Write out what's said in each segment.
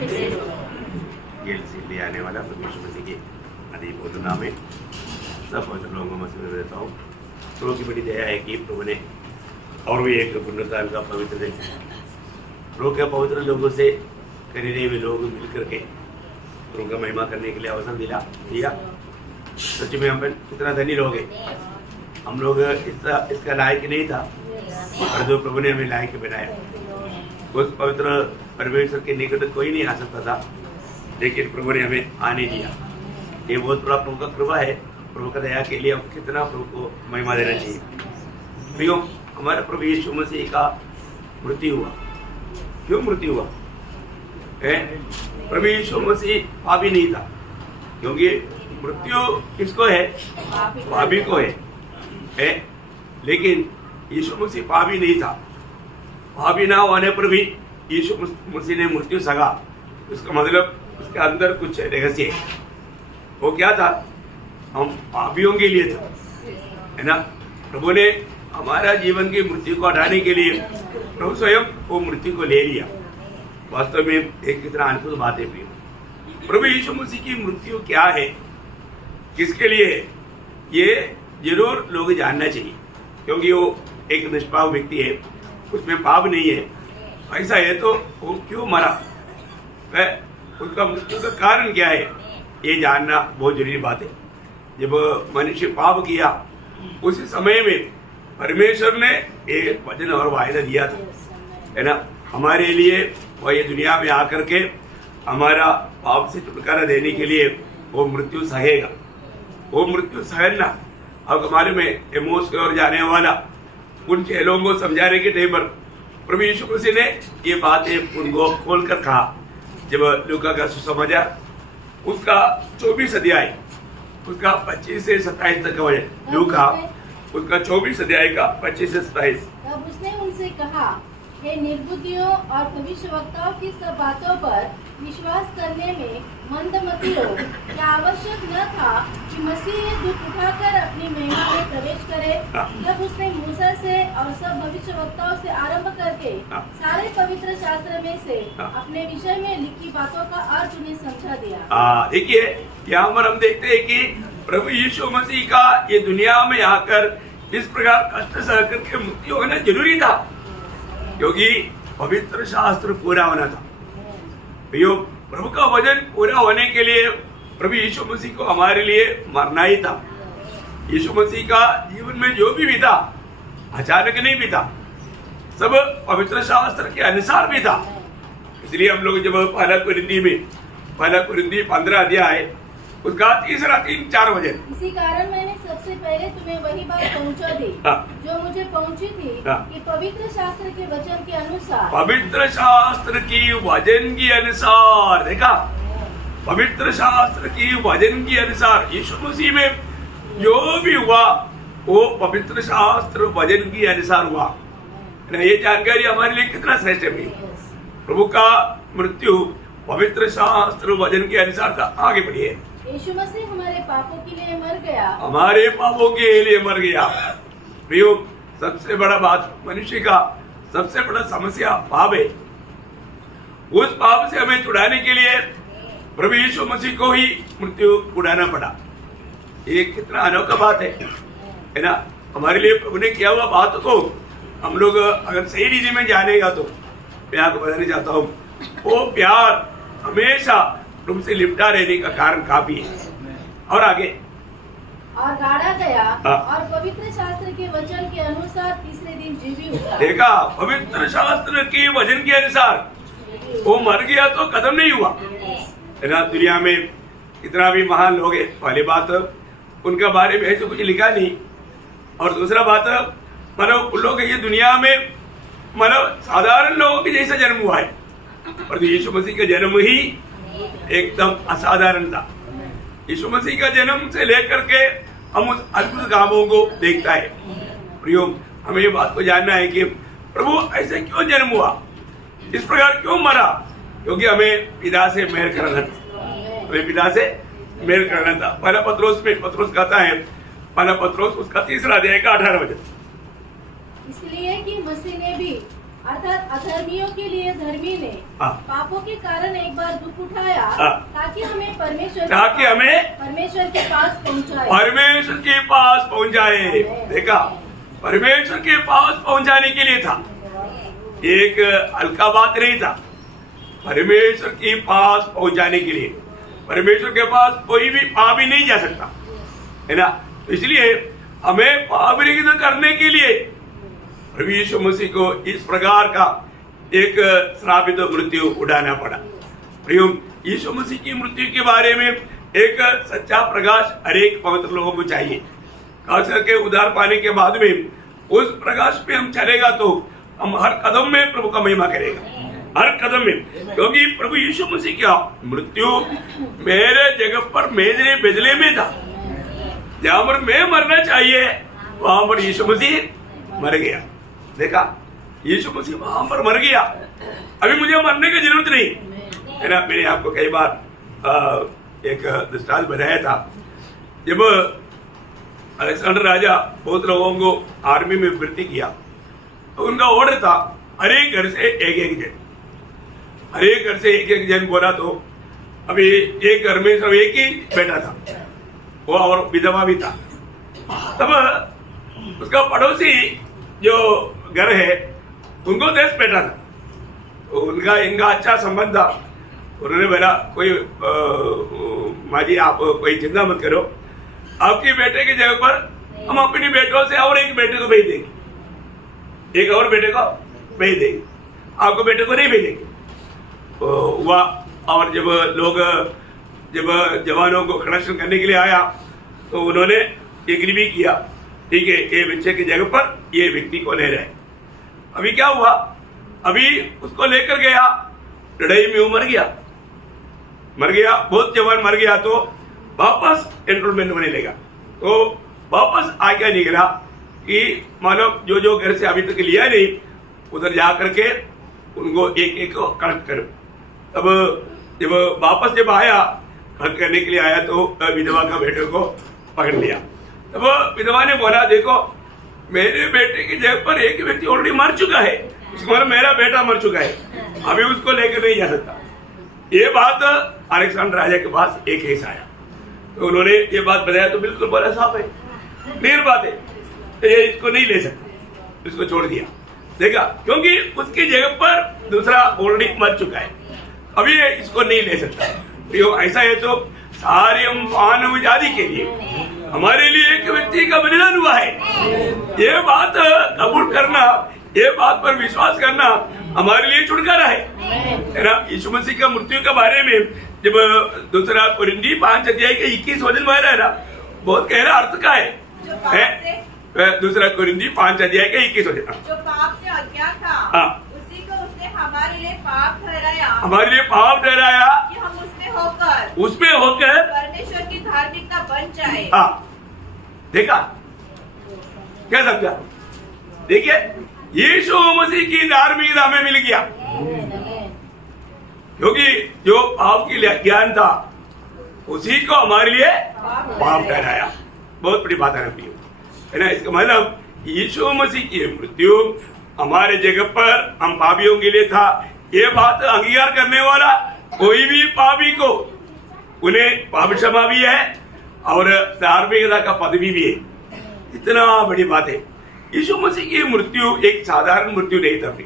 ये ले आने वाला परमेश्वर मसीह के आदि पवित्र नाम में सब पवित्र लोगों में से रहता हूँ। प्रभु की बड़ी दया है कि प्रभु ने और भी एक पुण्यता का पवित्र दिन प्रभु के पवित्र लोगों से करीबी हुए लोग मिल करके प्रभु का महिमा करने के लिए अवसर दिया। सच में हम कितना धनी लोग हैं। हम लोग इसका लायक नहीं था और जो प्रभु ने हमें लायक बनाया। उस पवित्र परमेश्वर के निकट कोई नहीं आ सकता था, लेकिन प्रभु ने हमें आने दिया। ये बहुत बड़ा प्रभु का कृपा है। प्रभु का दया के लिए हम कितना प्रभु को महिमा देना चाहिए। प्रियो, हमारे प्रभु यीशु मसीह का मृत्यु हुआ। क्यों मृत्यु हुआ? प्रभु यीशु मसीह पापी नहीं था, क्योंकि मृत्यु किसको है? पापी को है। लेकिन यीशु मसीह पापी नहीं था। पापी ना होने पर भी यीशु मसीह ने मृत्यु सगा। उसका मतलब उसके अंदर कुछ रहस्य है। वो क्या था? हम पापियों के लिए था, है ना। प्रभु ने हमारा जीवन की मृत्यु को हटाने के लिए प्रभु स्वयं वो मृत्यु को ले लिया। वास्तव में एक कितना अद्भुत बात है। प्रभु यीशु मसीह की मृत्यु क्या है, किसके लिए है, ये जरूर लोग जानना चाहिए, क्योंकि वो एक निष्पाप व्यक्ति है, उसमें पाप नहीं है। ऐसा है तो वो क्यों मरा, उसका मृत्यु का कारण क्या है, ये जानना बहुत जरूरी बात है। जब मनुष्य पाप किया उसी समय में परमेश्वर ने एक वचन और वायदा दिया था, है ना, हमारे लिए। वह ये दुनिया में आकर के हमारा पाप से छुटकारा देने के लिए वो मृत्यु सहेगा। वो मृत्यु सहना अब हमारे में एमोस की ओर जाने वाला उन चेलों को समझाने के टाइम पर प्रभु यीशु मसीह ने ये बातें उनको खोलकर कहा। जब लूका का सुसमाचार उसका 24 अध्याय उसका 25 से 27 तक का वचन, लूका उसका 24 अध्याय का 25 से 27। तब उसने उनसे कहा, हे निर्बुद्धियों और भविष्यवक्ताओं की सब बातों पर विश्वास करने में मंदमतियों, क्या आवश्यक न था कि मसीह ये दुख उठाकर अपनी महिमा में प्रवेश करे? जब उसने मूसा से और सब भविष्यवक्ताओं से आरंभ करके सारे पवित्र शास्त्र में से अपने विषय में लिखी बातों का अर्थ उन्हें समझा दिया। देखिए, यहाँ पर हम देखते हैं कि प्रभु यीशु मसीह का ये दुनिया में आकर इस प्रकार कष्ट सह करके मृत्यु होना जरूरी था, क्योंकि पवित्र शास्त्र पूरा होना था। प्रभु का वचन पूरा होने के लिए प्रभु यीशु मसीह को हमारे लिए मरना ही था। यीशु मसीह का जीवन में जो भी बीता अचानक नहीं बीता, सब पवित्र शास्त्र के अनुसार भी था। इसलिए हम लोग जब पहला कुरिन्थी 15 अध्याय उसका 3-4 वचन, इसी कारण मैंने सबसे पहले तुम्हें वही बात पहुंचा दी जो मुझे पहुंची थी कि पवित्र शास्त्र के वचन के अनुसार, पवित्र शास्त्र की वचन के अनुसार, देखा, पवित्र शास्त्र की वचन के अनुसार यीशु मसीह में जो भी हुआ वो पवित्र शास्त्र वचन के अनुसार हुआ। ये जानकारी हमारे लिए कितना श्रेष्ठ है। प्रभु का मृत्यु पवित्र शास्त्र वचन के अनुसार था। आगे बढ़िए। यीशु मसीह हमारे पापों के लिए मर गया, हमारे पापों के लिए मर गया। प्रियो, सबसे बड़ा बात, मनुष्य का सबसे बड़ा समस्या पाप है। उस पाप से हमें छुड़ाने के लिए प्रभु यीशु मसीह को ही मृत्यु उड़ाना पड़ा। ये कितना अनोखा बात है ना। हमारे लिए प्रभु ने किया हुआ बात को हम लोग अगर सही रीति में जानेगा तो मैं आपको बताना चाहता हूँ, वो प्यार हमेशा तुमसे लिपटा रहने का कारण काफी है। और आगे, और गाड़ा गया और पवित्र शास्त्र के वचन के अनुसार तीसरे दिन जी भी उठा। देखा, पवित्र शास्त्र के वचन के अनुसार वो मर गया तो खत्म नहीं हुआ, है ना। दुनिया में कितना भी महान लोग है, पहली बात उनका बारे में ऐसे कुछ लिखा नहीं, और दूसरा बात मतलब लोग ये दुनिया में मतलब साधारण लोगों के जैसा जन्म हुआ है, और यीशु मसीह का जन्म ही एकदम असाधारण था। यीशु मसीह का जन्म से लेकर के हम उस अद्भुत कामों को देखता है। प्रियो, हमें ये बात को जानना है कि प्रभु ऐसे क्यों जन्म हुआ, इस प्रकार क्यों मरा, क्योंकि हमें पिता से मेल करना था। हमें पिता से मेल करना था। पहला पत्रोस में पत्रोस कहता है, पहला पत्रोस उसका 3 अध्याय का 18 वचन, इसलिए कि मसीह ने भी अर्थात अधर्मियों के लिए धर्मी ने हाँ। पापों के कारण एक बार दुख उठाया, हाँ। ताकि हमें परमेश्वर के पास पहुंचाए। परमेश्वर के पास पहुंचाए। देखा, परमेश्वर के पास पहुंचाने के लिए था, एक हल्का बात नहीं था। परमेश्वर के पास पहुंचाने के लिए, परमेश्वर के पास कोई भी पापी नहीं जा सकता, है ना। तो इसलिए हमें पाप रहित करने के लिए प्रभु यीशु मसीह को इस प्रकार का एक श्रापित मृत्यु उड़ाना पड़ा। प्रियो, यीशु मसीह की मृत्यु के बारे में एक सच्चा प्रकाश हरेक पवित्र लोगों को चाहिए। खास करके उद्धार पाने के बाद में उस प्रकाश में हम चलेगा तो हम हर कदम में प्रभु का महिमा करेगा, हर कदम में। क्योंकि प्रभु यीशु मसीह क्या मृत्यु मेरे जगह पर मेरे बदले में था। जहां पर मैं मरना चाहिए वहां पर यीशु मसीह मर गया। देखा, यीशु मसीह वहां पर मर गया। अभी मुझे मरने की जरूरत नहीं, है ना। मैंने आपको कई बार एक दृष्टांत बताया था। जब अलेक्जेंडर राजा बहुत लोगों को आर्मी में भर्ती किया तो उनका ऑर्डर था हर एक घर से एक जन, हर एक घर से एक जन बोला। तो अभी एक घर में सब एक ही बेटा था, वो और विधवा भी था। तब उसका पड़ोसी जो घर है उनको 10 बेटा था, तो उनका इनका अच्छा संबंध था। उन्होंने बोला कोई माँ जी आप कोई चिंता मत करो, आपके बेटे की जगह पर हम अपनी बेटों से और एक बेटे को भेज देंगे, एक और बेटे को भेज देंगे, आपको बेटे को नहीं भेजेंगे। हुआ, और जब लोग जब जवानों को कनेक्शन करने के लिए आया तो उन्होंने एग्री भी किया, ठीक है ये बच्चे की जगह पर ये व्यक्ति को ले रहे। अभी क्या हुआ, अभी उसको लेकर गया, लड़ाई में वो मर गया, बहुत जवान मर गया। तो वापस एनरोलमेंट होने लगा, तो वापस आज्ञा निकला कि मानो जो घर से अभी तक लिया नहीं उधर जा करके उनको एक को कलेक्ट करो। तब जब आया कलेक्ट करने के लिए आया तो विधवा का बेटे को पकड़ लिया। तब विधवा ने बोला देखो मेरे बेटे की जगह पर एक व्यक्ति ऑलरेडी मर चुका है, इसका मतलब मेरा बेटा मर चुका है, अभी उसको लेकर नहीं जा सकता। ये बात अलेक्जेंडर राजा के पास एक केस आया तो उन्होंने ये बात बताया तो बिल्कुल बोला साफ है, क्लियर बात है, तो ये इसको नहीं ले सकता, इसको छोड़ दिया। देखा, क्योंकि उसकी जगह पर दूसरा ऑलरेडी मर चुका है, अभी इसको नहीं ले सकता। तो ऐसा है तो सारे मानव जाति के लिए हमारे लिए एक व्यक्ति का बलिदान हुआ है। ये बात कबूल करना, ये बात पर विश्वास करना हमारे लिए छुटकारा है ना। यीशु मसीह का मृत्यु के बारे में जब दूसरा कोरिन्थी 5 अध्याय के 21 वचन में है ना, बहुत गहरा अर्थ का है। दूसरा कोरिन्थी 5 अध्याय के 21 वचन, जो पाप से अज्ञात था हाँ, उसी को उसने हमारे लिए पाप ठहराया, हमारे लिए पाप ठहराया कि हम उसमें होकर परमेश्वर की धार्मिकता बन जाए। हाँ, देखा क्या समझा? देखिए यीशु मसीह की धार्मिकता हमें मिल गया, क्योंकि जो पाप की ज्ञान था उसी को हमारे लिए पाप ठहराया। बहुत बड़ी बात है ना। इसका मतलब यीशु मसीह की मृत्यु हमारे जगह पर हम पापियों के लिए था। ये बात अंगीकार करने वाला कोई भी पापी को उन्हें पाप क्षमा भी है और धार्मिकता का पदवी भी है। इतना बड़ी बात है। यीशु मसीह की मृत्यु एक साधारण मृत्यु नहीं था,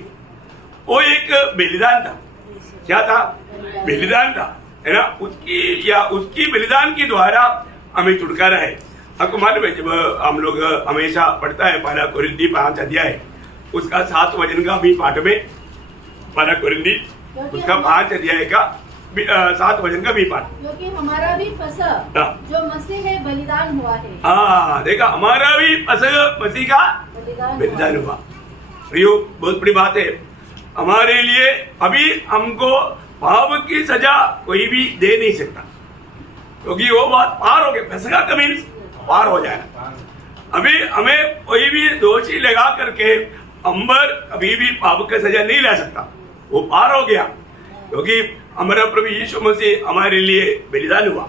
वो एक बलिदान था। क्या था? बलिदान था, है ना। उसकी बलिदान के द्वारा हमें छुटकारा है। आपको मालूम है, जब हम लोग हमेशा पढ़ता है 1 कोरिन्थी 5 अध्याय, उसका 7 वचन का भी पाठ में 1 कोरिन्थी उसका 5 अध्याय का 7 वचन का भी पाठ, क्योंकि हमारा भी फसह जो मसीह में बलिदान हुआ है। हाँ, देखा, हमारा भी फसह मसीह का बलिदान हुआ। प्रियो, बहुत बड़ी बात है हमारे लिए। अभी हमको पाप की सजा कोई भी दे नहीं सकता, क्योंकि वो बात पार हो गई। फसह का मीन्स पार हो जाएगा। अभी हमें कोई भी दोषी लगा करके अंबर कभी भी पाप की सजा नहीं ले सकता, वो पार हो गया, क्योंकि हमारा प्रभु यीशु मसीह हमारे लिए बलिदान हुआ।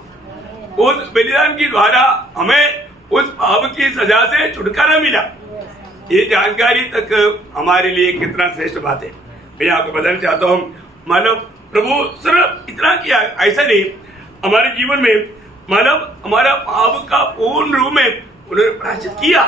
उस बलिदान के द्वारा हमें उस पाप की सजा से छुटकारा मिला। ये जानकारी तक हमारे लिए कितना श्रेष्ठ बात है। मैं आपको बताना चाहता हूँ, मानव प्रभु सिर्फ इतना किया, ऐसा नहीं, हमारे जीवन में मानव हमारा पाप का पूर्ण रूप में उन्होंने प्रायश्चित किया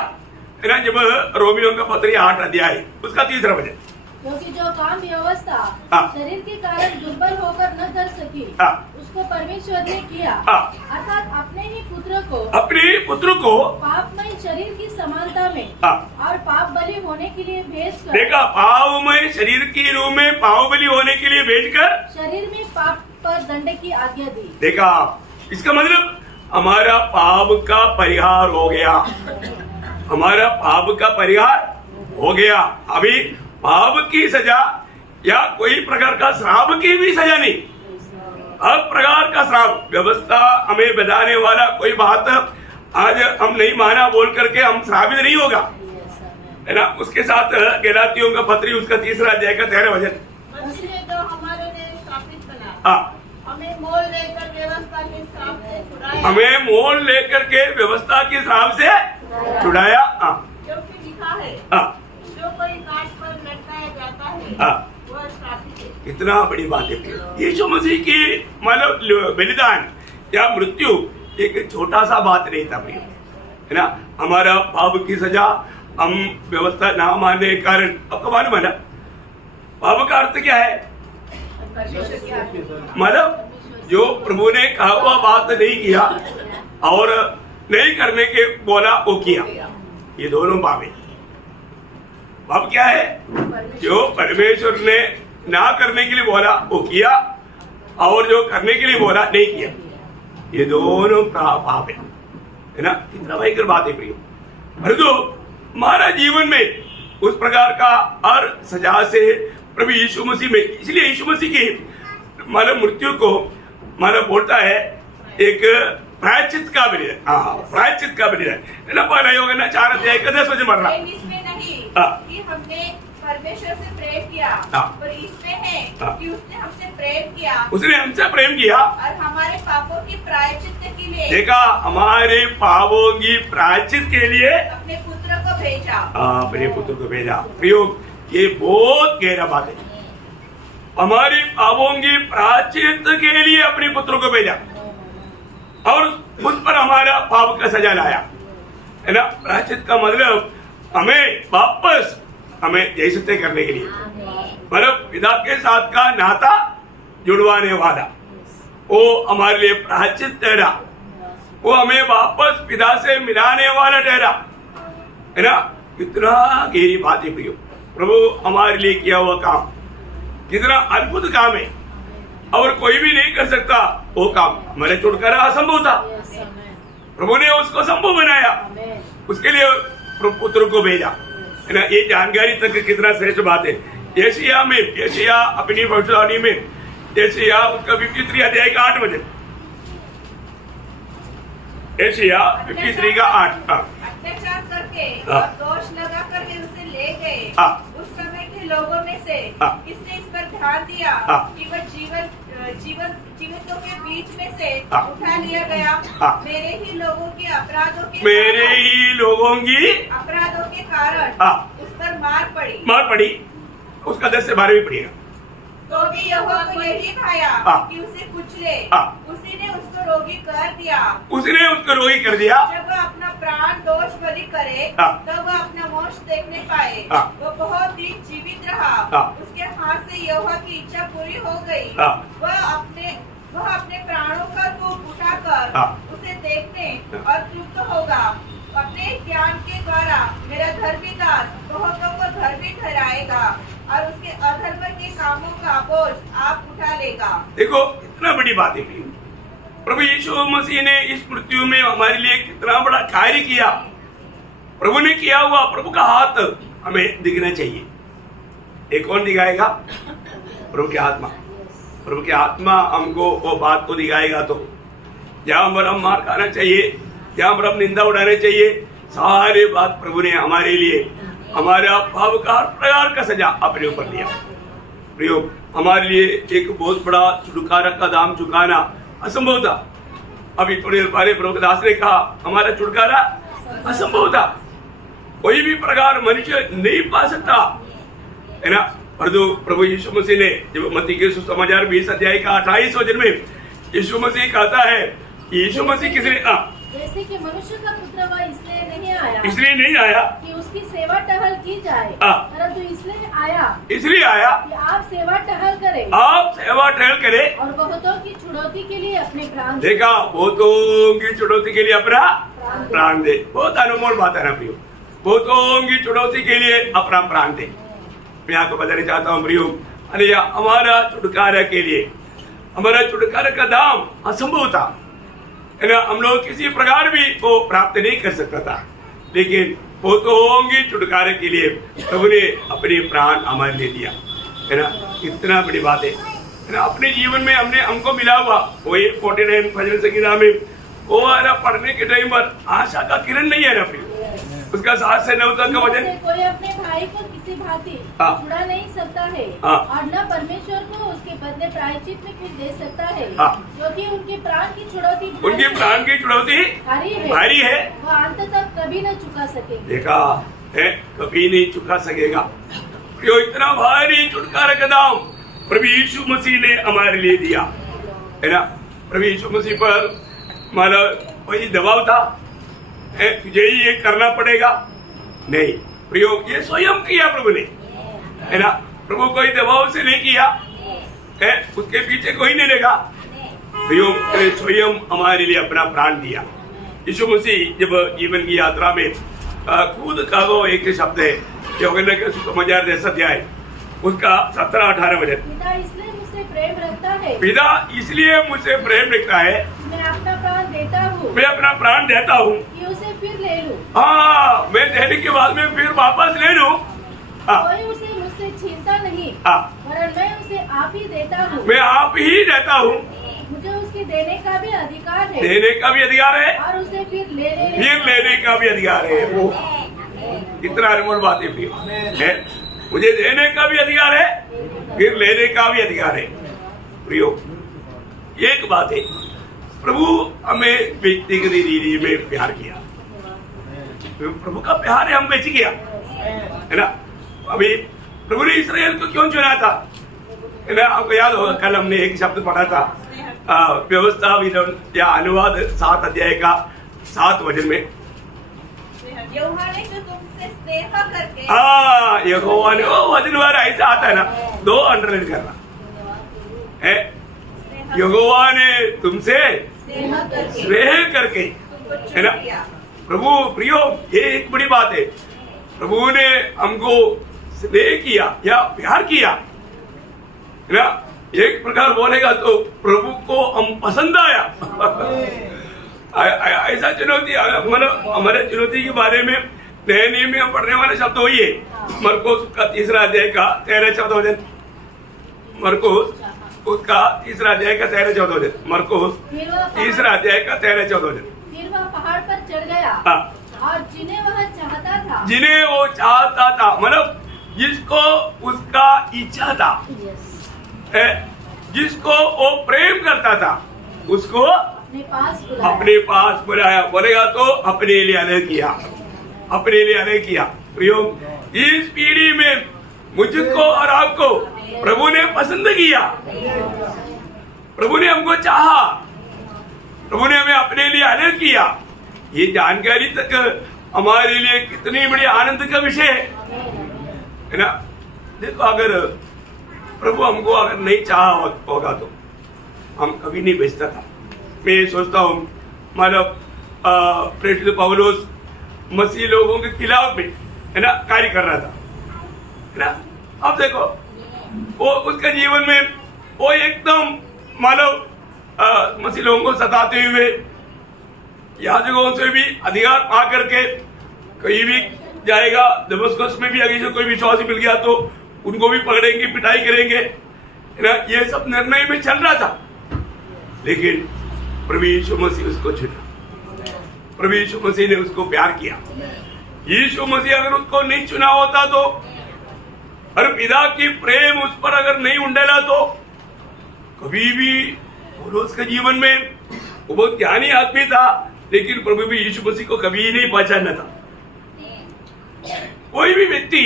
है ना। जब रोमियों का पत्र 8 अध्याय उसका 3रा वचन, क्योंकि जो काम व्यवस्था हाँ। शरीर के कारण दुर्बल होकर न कर सकी, हाँ। उसको परमेश्वर ने किया, हाँ। अर्थात अपने ही पुत्र को पापमय शरीर की समानता में हाँ। और पाप बलि होने के लिए भेजकर, देखा, पापमय शरीर की रूप में पाप बलि होने के लिए भेजकर शरीर में पाप पर दंड की आज्ञा दी। देखा, इसका मतलब हमारा पाप का परिहार हो गया, हमारा पाप का परिहार हो गया। अभी पाप की सजा या कोई प्रकार का श्राप की भी सजा नहीं, हर प्रकार का श्राप व्यवस्था हमें बताने वाला कोई बात आज हम नहीं माना बोल करके हम श्रापित नहीं होगा, है ना। उसके साथ गलातियों का पत्री उसका 3रा अध्याय का 13 वचन, मसीह ने तो हमारे लिए स्थापित बना, हाँ, हमें मोल लेकर व्यवस्था के श्राप से छुड़ाया, हमें मोल लेकर के व्यवस्था के श्राप से छुड़ाया। हाँ, क्योंकि लिखा है, हाँ, जो कोई काट पर लटकाया जाता है हाँ। वह श्रापित है। कितना बड़ी बात है। यीशु मसीह की मतलब बलिदान या मृत्यु एक छोटा सा बात नहीं था प्रिय, है ना। हमारा पाप की सजा हम व्यवस्था ना मानने के कारण, आपको मालूम है ना पाप का अर्थ क्या है? मतलब जो प्रभु ने कहा हुआ बात नहीं किया और नहीं करने के बोला वो किया, ये दोनों पाप है। पाप क्या है? जो परमेश्वर ने ना करने के लिए बोला वो किया और जो करने के लिए बोला नहीं किया, ये दोनों पाप है ना। कितना भयंकर बात है प्रिय। परंतु हमारा जीवन में उस प्रकार का हर सजा से प्रभु यीशु मसीह में, इसलिए यीशु मसीह की मतलब मृत्यु को मानव बोलता है एक प्रायश्चित का बलिदान। हाँ, प्रायश्चित का बलिदान है ना। पहला योग ना 4 अध्याय का 10 वचन मर रहा, इसमें नहीं हाँ। कि हमने परमेश्वर से प्रेम किया, हाँ। पर इसमें है हाँ। कि उसने हमसे प्रेम किया उसने हमसे प्रेम किया और हमारे पापों की प्रायश्चित के लिए देखा, हमारे पापों की प्रायश्चित के लिए अपने पुत्र को भेजा। अपने पुत्र को भेजा। प्रयोग, ये बहुत गहरा बात है। हमारी पापों की प्रायश्चित के लिए अपने पुत्र को भेजा और उस पर हमारा पाप का सजा लाया, है ना। प्रायश्चित का मतलब हमें वापस हमें जैसे करने के लिए, मतलब पिता के साथ का नाता जुड़वाने वाला, वो हमारे लिए प्रायश्चित ठहरा, वो हमें वापस पिता से मिलाने वाला ठहरा, है ना। कितना गहरी बात है प्रियो। प्रभु हमारे लिए किया हुआ काम कितना अद्भुत काम है और कोई भी नहीं कर सकता वो काम। हमारे छुटकारा असंभव था, प्रभु ने उसको संभव बनाया, उसके लिए पुत्र को भेजा, है ना। ये जानकारी तक कितना श्रेष्ठ बात है। यशायाह में, यशायाह अपनी भविष्यवाणी में, यशायाह उसका 53 अध्याय का 8 वचन, यशायाह 53 का 8। अत्याचार करके हाँ। और दोष लगा कर वे उसे ले गए। हाँ। उस समय के लोगों में से हाँ। किसने इस पर ध्यान दिया हाँ। कि वह जीवितों के बीच में से हाँ। उठा लिया गया। हाँ। मेरे ही लोगों के अपराधों की अपराधों के कारण हाँ। उस पर मार पड़ी। उसका 10 से 12 भी पड़ेगा। तो भी यहोवा को यही भाया हाँ। कि उसे कुचले। हाँ। उसी ने उसको रोगी कर दिया। उसने उसको रोगी कर दिया। जब वह अपना प्राण दोष बलि करे हाँ। तब वह अपना मोक्ष देखने पाए। हाँ। वह बहुत दिन जीवित रहा। हाँ। उसके हाथ से यहोवा की इच्छा पूरी हो गई। हाँ। वह अपने प्राणों का धूप उठाकर हाँ। उसे देखने और तृप्त होगा। अपने ज्ञान के द्वारा मेरा धर्मी दास बहुतों को धर्मी ठहराएगा और उसके अधर्म के कामों का बोझ आप उठा लेगा। देखो कितना बड़ी बात है। प्रभु यीशु मसीह ने इस मृत्यु में हमारे लिए कितना बड़ा कार्य किया। प्रभु ने किया हुआ, प्रभु का हाथ हमें दिखना चाहिए। एक कौन दिखाएगा? प्रभु की आत्मा। प्रभु की आत्मा हमको वो बात को दिखाएगा। तो जहाँ पर हम मार खाना चाहिए, जहाँ पर हम निंदा उड़ाने चाहिए, सारे बात प्रभु ने हमारे लिए हमारा पाप का हर प्रकार का सजा अपने ऊपर लिया। प्रयोग हमारे लिए एक बहुत बड़ा छुटकारा का दाम चुकाना असंभव था। अभी थोड़ी देर पहले प्रभु दास ने कहा हमारा छुटकारा असंभव था। कोई भी प्रकार मनुष्य नहीं पा सकता, है ना। और जो प्रभु यीशु मसीह ने जब मत्ती के सुसमाचार 20 अध्याय का 28 वचन में यीशु मसीह कहता है, यीशु मसीह किसने जैसे कि मनुष्य का पुत्र वह इसलिए नहीं आया कि उसकी सेवा टहल की जाए, परंतु इसलिए आया कि आप सेवा टहल करें और बहुतों की छुड़ौती के लिए अपने प्राण देखा, बहुतों की छुड़ौती के लिए अपना प्राण दे। बहुत अनमोल बात है ना प्रियो, बहुतों की छुड़ौती के लिए अपना प्राण दे। मैं आपको बताना चाहता हूँ प्रियो, अरे हमारा छुटकारा के लिए, हमारा छुटकारा का दाम असंभव था, है ना। हम लोग किसी प्रकार भी वो प्राप्त नहीं कर सकता था, लेकिन बहुतों की छुटकारे के लिए प्रभु ने अपने प्राण हमारे लिए दिया, है ना। इतना बड़ी बात है ना। अपने जीवन में हमको मिला हुआ वही 49 भजन संगीता में वो है ना, पढ़ने के टाइम पर आशा का किरण नहीं है ना फिर उसका 7 से 9 तक का वचन। कोई अपने भाई को किसी भांति छुड़ा नहीं सकता है और न परमेश्वर को उसके बदले प्रायश्चित में कुछ दे सकता है, क्योंकि उनके प्राण की छुड़ौती भारी है, वो अंत तक कभी न चुका सकेगा। देखा है, कभी नहीं चुका सकेगा। क्यों इतना भारी छुटकारा का दाम प्रभु यीशु मसीह ने हमारे लिए दिया, है ना। प्रभु यीशु मसीह पर हमारा वही दबाव था, तुझे ही ये करना पड़ेगा, नहीं प्रयोग ये स्वयं किया प्रभु ने, है ना। प्रभु कोई दबाव से नहीं किया है, उसके पीछे कोई नहीं लगा, प्रयोग स्वयं हमारे लिए अपना प्राण दिया। यीशु मसीह जब जीवन की यात्रा में खुद का वो एक शब्द है यूहन्ना के सुसमाचार 10 अध्याय उसका 17-18 वचन, पिता इसलिए मुझसे प्रेम रखता है, पिता इसलिए मुझसे प्रेम रखता है, मैं अपना प्राण देता हूँ कि उसे फिर ले लूं। हाँ, मैं देने के बाद में फिर वापस ले लूं। कोई उसे मुझसे छीनता नहीं, वरन मैं उसे आप ही देता हूँ। मैं आप ही देता हूँ, मुझे उसके देने का भी अधिकार है, देने का भी अधिकार है और उसे फिर लेने का भी अधिकार है। वो कितना अनमोल बात है, मुझे देने का भी अधिकार है, फिर लेने का भी अधिकार है। प्रियो, एक बात है, प्रभु हमें व्यक्तिगत रीति में प्यार किया, प्रभु का प्यार है हम बेच किया, है ना। अभी प्रभु ने इस्राएल को क्यों चुना था, है ना। आपको याद होगा कल हमने एक शब्द पढ़ा था, व्यवस्था या अनुवाद 7 अध्याय का 7 वचन में, यहोवा ने जो तुमसे स्नेह करके, यहोवा ने, वो वचन वाला ऐसा आता है ना, 2 अंडरलाइन करना है, यहोवा ने तुमसे स्नेह करके, है ना। प्रभु प्रियो, ये एक बड़ी बात है, प्रभु ने हमको स्नेह किया या प्यार किया, है ना। एक प्रकार बोलेगा तो प्रभु को हम पसंद आया। ऐसा चुनौती हमारे चुनौती के बारे में नए नियम में हम पढ़ने वाले शब्द वही है, मरकुस का 3 अध्याय का 13-14 वचन, मरकुस उसका 3 अध्याय का 13-14 वचन, मरकुस 3 अध्याय का 13-14 वचन। फिर वह पहाड़ पर चढ़ गया और जिन्हें वो चाहता था, मतलब जिसको उसका इच्छा था, जिसको वो प्रेम करता था, उसको अपने पास बुलाया। बोलेगा तो अपने लिए अलग किया, प्रयोग इस पीढ़ी में मुझको और आपको प्रभु ने पसंद किया, प्रभु ने हमको चाहा, प्रभु ने हमें अपने लिए अलग किया। ये जानकारी तक हमारे लिए कितनी बड़ी आनंद का विषय है ना। देखो, अगर प्रभु हमको अगर नहीं चाहा होगा तो हम कभी नहीं भेजता था। मैं सोचता हूँ, मतलब प्रेरित पौलुस मसीह लोगों के खिलाफ में, है ना, कार्य कर रहा था, है ना। अब देखो, वो उसके जीवन में वो एकदम मानव मसीह लोगों को सताते हुए याजकों से भी अधिकार पा करके कहीं भी जाएगा। दमस्कस में भी अगर कोई विश्वासी मिल गया तो उनको भी पकड़ेंगे, पिटाई करेंगे, है ना। ये सब निर्णय में चल रहा था, लेकिन प्रभु यीशु मसीह उसको चुना, प्रभु यीशु मसीह ने उसको प्यार किया। यीशु मसीह अगर उसको नहीं चुना होता तो, और पिता की प्रेम उस पर अगर नहीं उंडेला तो कभी भी पौलुस के जीवन में, वो बहुत ज्ञानी आदमी था, लेकिन प्रभु भी यीशु मसीह को कभी नहीं पहचाना था, कोई भी व्यक्ति,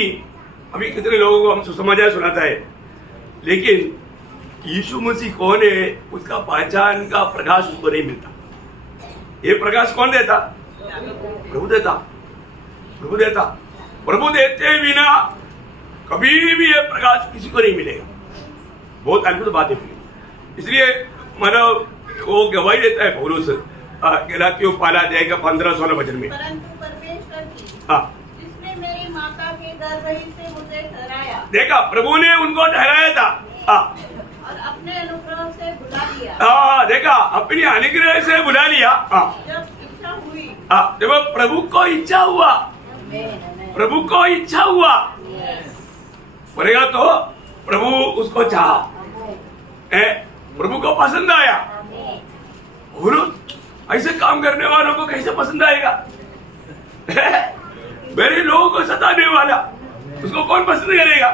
अभी कितने लोगों को हम सुसमाचार सुनाता है, लेकिन यीशु मसीह कौन है उसका पहचान का प्रकाश उसको नहीं मिलता। ये प्रकाश कौन देता? प्रभु देता। प्रभु देता। प्रभु देते बिना कभी भी ये प्रकाश किसी को नहीं मिलेगा। बहुत अद्भुत बात है। इसलिए मतलब वो गवाही देता है पौलुस गलातियों 15-16 वचन में, परंतु परमेश्वर की हाँ, जिसने मेरी माता के गर्भ ही से मुझे ठहराया, देखा प्रभु ने उनको ठहराया था, हाँ, और अपने अनुग्रह से बुला लिया, हाँ, देखा अपनी अनुग्रह से बुला लिया, हाँ, जब इच्छा हुई, हाँ, जब प्रभु को इच्छा हुआ, प्रभु को इच्छा हुआ बोलेगा तो प्रभु उसको चाहा, प्रभु को पसंद आया। बोलो ऐसे काम करने वालों को कैसे पसंद आएगा? मेरे लोगों को सताने वाला उसको कौन पसंद करेगा?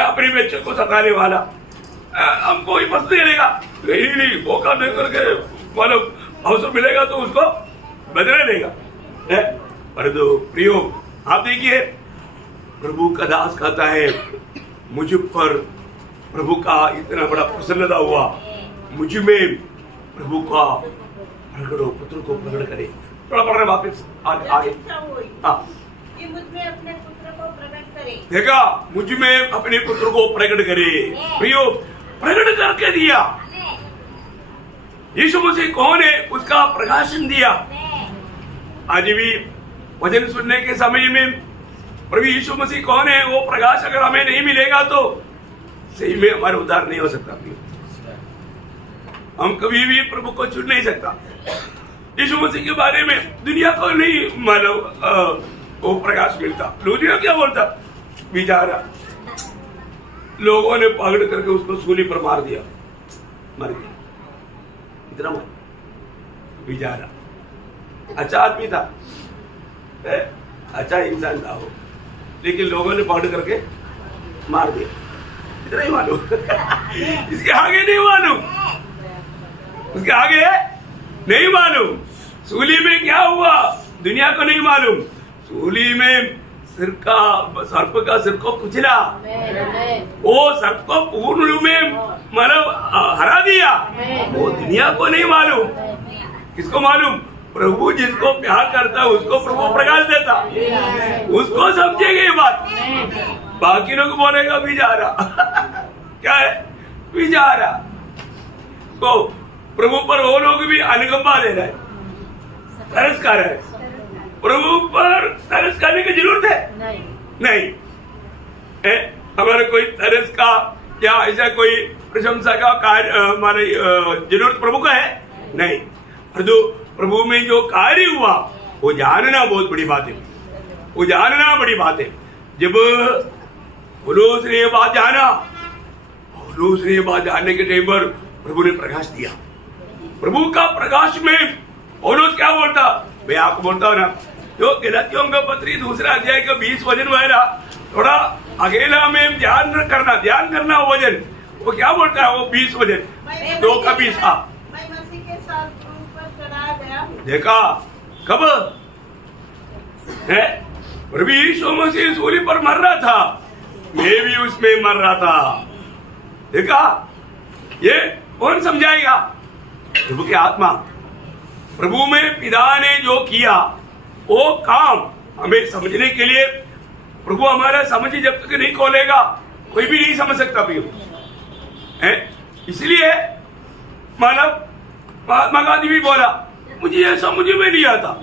अपने बच्चों को सताने वाला हमको ही पसंद करेगा? नहीं, मौका दे करके मतलब अवसर मिलेगा तो उसको बदला लेगा। परंतु प्रियो, आप देखिए प्रभु का दास कहता है मुझ पर प्रभु का इतना बड़ा प्रसन्नता हुआ, मुझ में प्रभु का प्रकट हो, पुत्र को प्रकट करे। थोड़ा पढ़ रहे वापिस आगे। इच्छा हुई हाँ, कि मुझ में अपने पुत्र को प्रकट करे। देखा, मुझ में अपने पुत्र को प्रकट करे। प्रियो, प्रकट करके दिया। यीशु मसीह कौन है उसका प्रकाशन दिया। आज भी वचन सुनने के समय में प्रभु यीशु मसीह कौन है वो प्रकाश अगर हमें नहीं मिलेगा तो सही में हमारा उद्धार नहीं हो सकता। हम कभी भी प्रभु को चुन नहीं सकता। यीशु मसीह के बारे में दुनिया को नहीं मालूम वो प्रकाश मिलता। दुनिया क्या बोलता? बेचारा लोगों ने पकड़ करके उसको सूली पर मार दिया, मर गया। इतना मत बेचारा अच्छा आदमी था, अच्छा इंसान था वो, लेकिन लोगों ने पकड़ करके मार दिया। इतना ही मालूम। इसके आगे नहीं मालूम, उसके आगे नहीं मालूम। सूली में क्या हुआ दुनिया को नहीं मालूम। सूली में सर्प का सिर को कुचला, वो सर्प को पूर्ण रूप में मतलब हरा दिया। वो दुनिया को नहीं मालूम। किसको मालूम? प्रभु जिसको प्यार करता है उसको प्रभु प्रकाश देता, उसको समझेगा ये बात। बाकी लोग बोलेगा बेचारा। क्या है? बेचारा। तो प्रभु पर वो लोग भी अनुकंपा दे रहे हैं, तरस कर रहे हैं। प्रभु पर तरस करने की जरूरत है? नहीं। हमारे कोई तरस का या ऐसा कोई प्रशंसा का कार्य हमारे जरूरत प्रभु का है? नहीं। जो प्रभु में जो कार्य हुआ वो जानना बहुत बड़ी बात है। वो जानना बड़ी बात है। जब पौलुस ने ये बात जाना, पौलुस ने ये बात जानने के टाइम पर प्रभु ने प्रकाश दिया। प्रभु का प्रकाश में पौलुस क्या बोलता? मैं आपको बोलता हूँ ना, जो गलातियों का पत्री 2 अध्याय का 20 वचन वाला थोड़ा अकेला में ध्यान करना वचन, वो क्या बोलता है? वो 20 वचन 2 का 20। मैं मसीह के साथ क्रूस पर चढ़ाया गया हूँ। देखा कब है? प्रभु यीशु मसीह सूली पर मर रहा था, मैं भी उसमें मर रहा था। देखा, ये कौन समझाएगा? प्रभु की आत्मा। प्रभु में पिता ने जो किया वो काम हमें समझने के लिए प्रभु हमारा समझ जब तक नहीं खोलेगा कोई भी नहीं समझ सकता भी है। इसलिए मानव महात्मा गांधी भी बोला, मुझे यह समझ में नहीं आता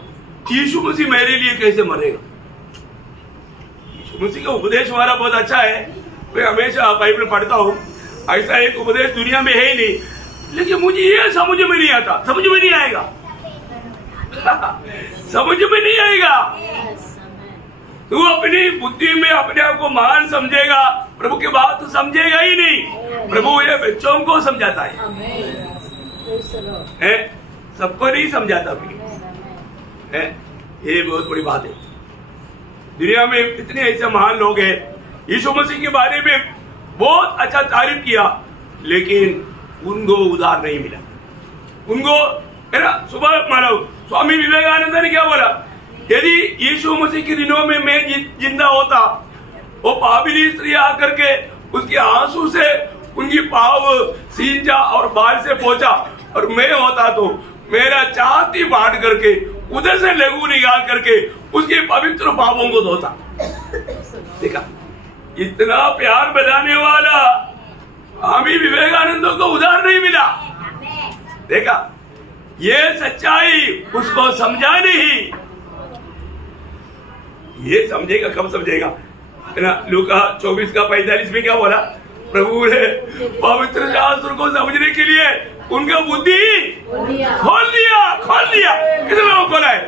यीशु मसीह मेरे लिए कैसे मरेगा। यीशु मसीह का उपदेश हमारा बहुत अच्छा है, मैं हमेशा बाइबल पढ़ता हूँ। ऐसा एक उपदेश दुनिया में है ही नहीं, लेकिन मुझे ये समझ में नहीं आता। समझ में नहीं आएगा। समझ में नहीं आएगा। तू अपनी बुद्धि में अपने आप को महान समझेगा, प्रभु की बात तो समझेगा ही नहीं। प्रभु ये बच्चों को समझाता है, सबको नहीं समझाता भी है। ये बहुत बड़ी बात है। दुनिया में कितने ऐसे महान लोग हैं, यीशु मसीह के बारे में बहुत अच्छा तारीफ किया, लेकिन उनको उद्धार नहीं मिला। उनको है ना, सुबह मानो स्वामी विवेकानंद ने क्या बोला? यदि यीशु मसीह के दिनों में मैं जिंदा होता, वो पापिनी स्त्री आकर के उसके आंसू से उनकी पाव सींचा और बाल से पोंछा, और मैं होता तो मेरा छाती फाड़ करके उधर से लहू निकाल करके उसके पवित्र पापों को धोता। देखा, इतना प्यार बनाने वाला स्वामी विवेकानंद को उधार नहीं मिला। देखा, ये सच्चाई उसको समझा नहीं। ये समझेगा, कब समझेगा? है ना, लूका 24:45 में क्या बोला? प्रभु ने पवित्र शास्त्र को समझने के लिए उनका बुद्धि खोल दिया। कितने लोगों को खोला है?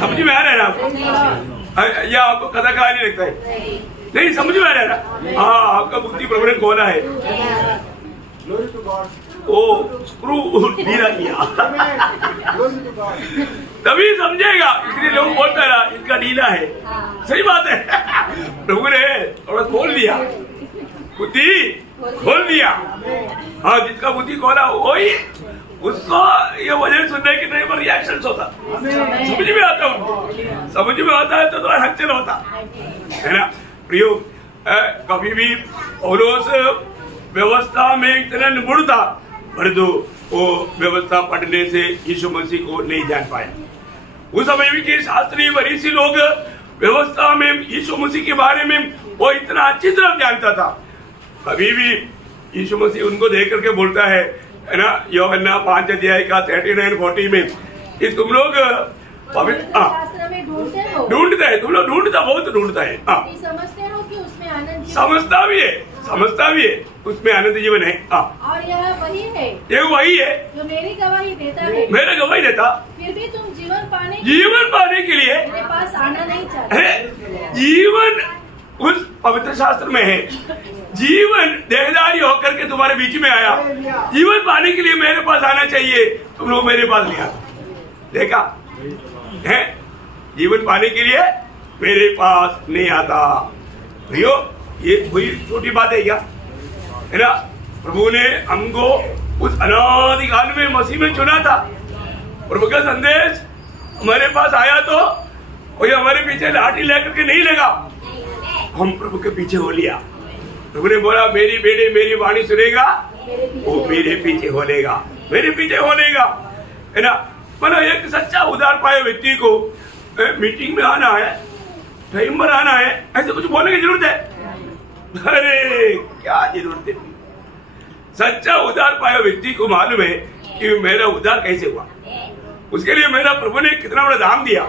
समझ में आ रहा है ना आपको? या आपको कथा कहानी लगता है? नहीं, समझ में आ रहा है ना? हाँ, आपका बुद्धि प्रभु ने खोला है। ओ स्क्रू ढीला किया तभी समझेगा। इसलिए लोग बोलते रहा इनका ढीला है। सही बात है। प्रभु ने थोड़ा खोल दिया, बुद्धि खोल दिया। हाँ, जिसका बुद्धि खोला वही उसको ये वजह सुनने के टाइम पर रिएक्शन होता, समझ में आता उनको। समझ में आता है तो थोड़ा हलचल होता है ना। प्रियो, कभी भी पौलुस व्यवस्था में इतना निपुण था, परंतु वो व्यवस्था पढ़ने से यीशु मसीह को नहीं जान पाया। उस समय के शास्त्री फरीसी लोग व्यवस्था में यीशु मसीह के बारे में वो इतना अच्छी तरह जानता था। अभी भी यीशु मसीह उनको देख करके बोलता है ना, यूहन्ना 5:39-40 में कि तुम लोग शास्त्र में ढूंढते हैं, तुम लोग बहुत ढूंढता है। समझते हो कि उसमें आनंद समझता भी है उसमें आनंद जीवन है। और यह वही है जो मेरी गवाही देता है। मेरा गवाही देता। फिर भी तुम जीवन पाने के लिए मेरे पास आना नहीं चाहते। जीवन उस पवित्र शास्त्र में है। जीवन देहधारी होकर के तुम्हारे बीच में आया। जीवन पाने के लिए मेरे पास आना चाहिए, तुम लोग मेरे पास नहीं आते। देखा है, जीवन पाने के लिए मेरे पास नहीं आता। भैया, ये कोई छोटी बात है क्या? है ना, प्रभु ने हमको उस अनादि काल में मसीह में चुना था। प्रभु का संदेश हमारे पास आया तो कोई हमारे पीछे लाठी लेकर के नहीं लगा, हम प्रभु के पीछे हो लिया। प्रभु ने बोला, मेरी बेटे मेरी वाणी सुनेगा, वो मेरे पीछे हो लेगा, है ना। मतलब एक सच्चा उधार पाए व्यक्ति को मीटिंग में आना है, टाइम पर आना है, ऐसे कुछ बोलने की जरूरत है? अरे क्या जरूरत है? सच्चा उधार पाया व्यक्ति को मालूम है कि मेरा उधार कैसे हुआ, उसके लिए मेरा प्रभु ने कितना बड़ा दाम दिया।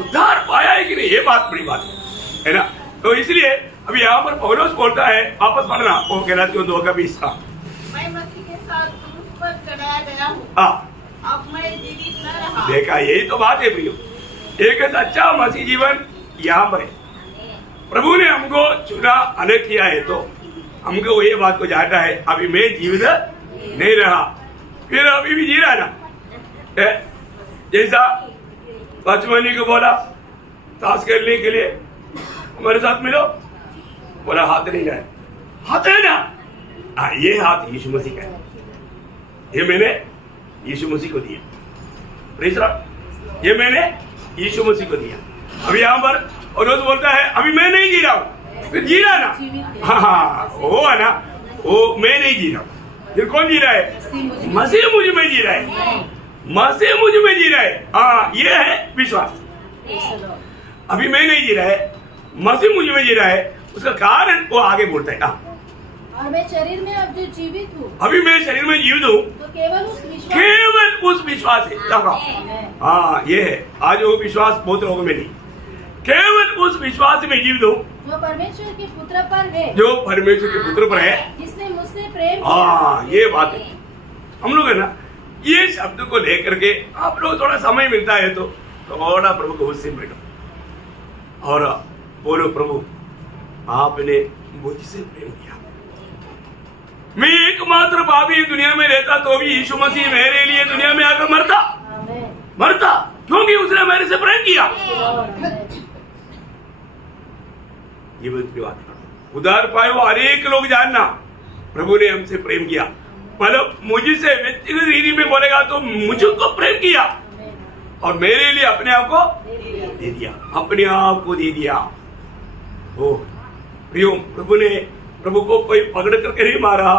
उधार पाया है कि नहीं, ये बात बड़ी बात है ना। तो इसलिए अभी यहाँ पर पौलुस बोलता है, वापस पढ़ना, वो गलातियों 2:20 का। मैं मसीह के साथ क्रूस पर चढ़ाया गया हूँ, अब मैं जीवित न रहा। देखा, यही तो बात है प्रियो। एक सच्चा मसीह जीवन यहाँ पर है। प्रभु ने हमको चुना, अलग किया है, तो हमको ये बात को जानना है, अभी मैं जीवित नहीं रहा, फिर अभी भी जी रहा ना। जैसा बचपनी को बोला ताश खेलने के लिए हमारे साथ मिलो, बोला हाथ नहीं जाए, हाथ है ना। ये हाथ यीशु मसीह का है, ये मैंने यीशु मसीह को दिया। ये मैंने यीशु मसीह को दिया। अभी यहाँ पर और रोज बोलता है, अभी मैं नहीं जी रहा हूँ, फिर जी रहा ना। हाँ, वो है ना, वो मैं नहीं जी रहा हूँ, फिर कौन जी रहा है? मसीह मुझ में जी रहा है, मसीह मुझ में जी रहा है। हाँ, ये है विश्वास। अभी मैं नहीं जी रहा है, मसीह मुझ में जी रहा है, उसका कारण वो आगे बोलता है। और मैं शरीर में अब जो जीवित हूँ, अभी मैं शरीर में जीवित हूँ, तो केवल उस विश्वास है। हाँ, ये है। आज वो विश्वास बहुत लोगों में नहीं, केवल उस विश्वास में जीवित हूँ जो परमेश्वर के पुत्र पर है, जिसने मुझसे प्रेम किया। हाँ, ये बात है। हम लोग है ना, ये शब्द को लेकर के आप लोग थोड़ा समय मिलता है तो थोड़ा प्रभु को उससे बैठो और बोलो, प्रभु आपने मुझसे प्रेम किया। मैं एकमात्र पापी दुनिया में रहता तो भी यीशु मसीह मेरे लिए दुनिया में आकर मरता, क्योंकि उसने मेरे से प्रेम किया। ये बात उधार पाए वो अनेक लोग जानना, प्रभु ने हमसे प्रेम किया। मतलब मुझसे व्यक्तिगत रीति में बोलेगा तो मुझको प्रेम किया, और मेरे लिए अपने आप को दे दिया, अपने आप को दे दिया। ओ प्रियो, प्रभु को कोई पकड़ करके नहीं मारा,